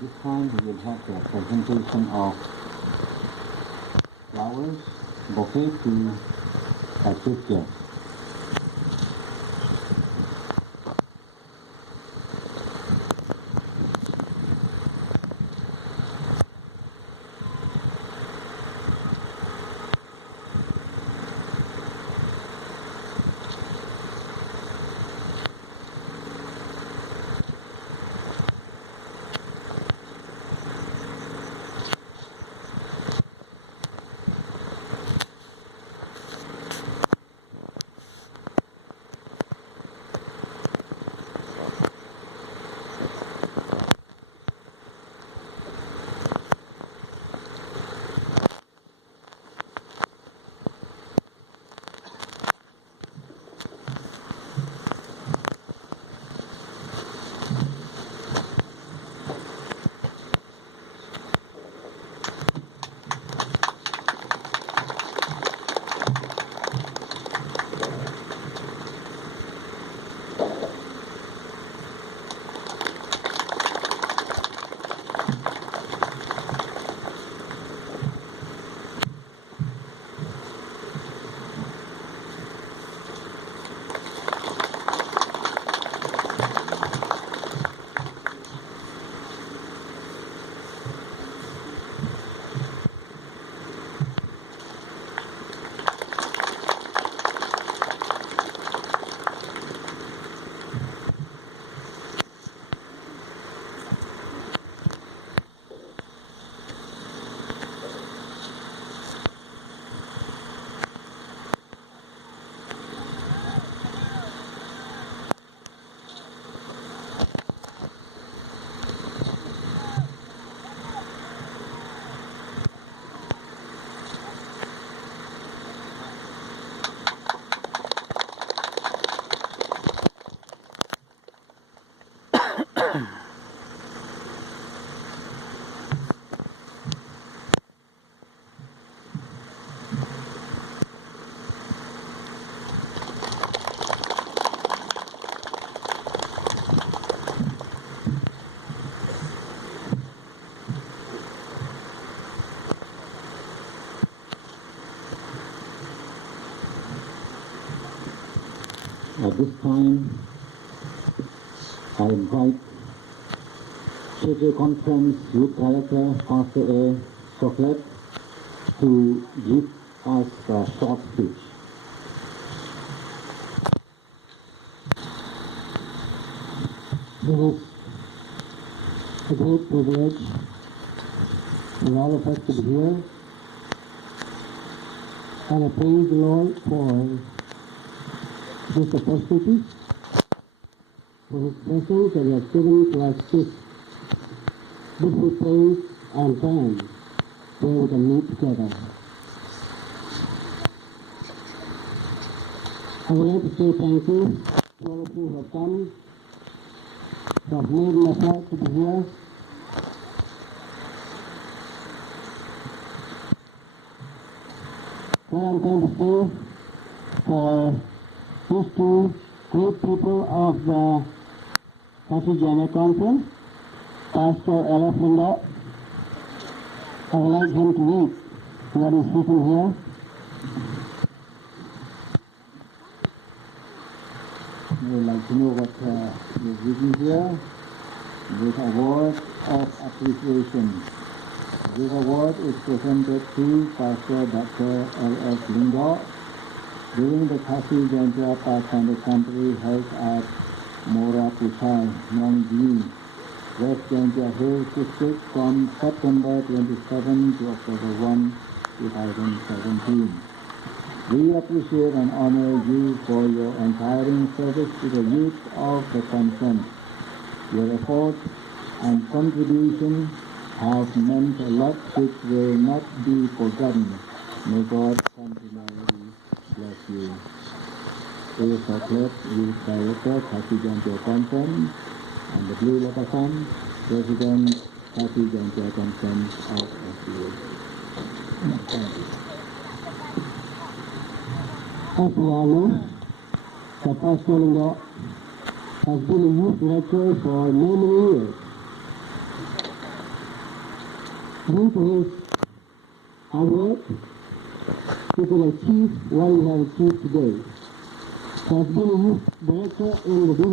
This time we will have the presentation of flowers bouquet to a chief guest. At this time, I invite Schedule Conference Youth Director Pastor A. Chocolate to give us a short speech. It is a great privilege for all of us to be here, and I praise the Lord for this opportunity, for His blessings that He has given to us this beautiful place and time where we can meet together. I would like to say thank you to all of you who have come, who have made an effort to be here. What I'm going to say for these two great people of the Kasi General Conference, Pastor Ella Flinda, I would like him to read what is written here. We would like to know what is written here. This award of appreciation. This award is presented to Pastor Dr. L.S. Linda during the Kasi Jayantia Pathfinder Country held at Mora Pusai, Nongji, West Jayantia Hills District from September 27 to October 1, 2017. We appreciate and honor you for your inspiring service to the youth of the conference. Your efforts and contribution have meant a lot which will not be forgotten. May God continually bless you. A. Chocolate, Youth Director, Kasi Jayantia Conference, and the Blue Lokasan, President, Kasi Jayantia Conference of SDA. Thank you. As we all know, the Pastor Linda has been a youth director for many years. due to his hard work, he could achieve what he has achieved today. He has been a youth director in the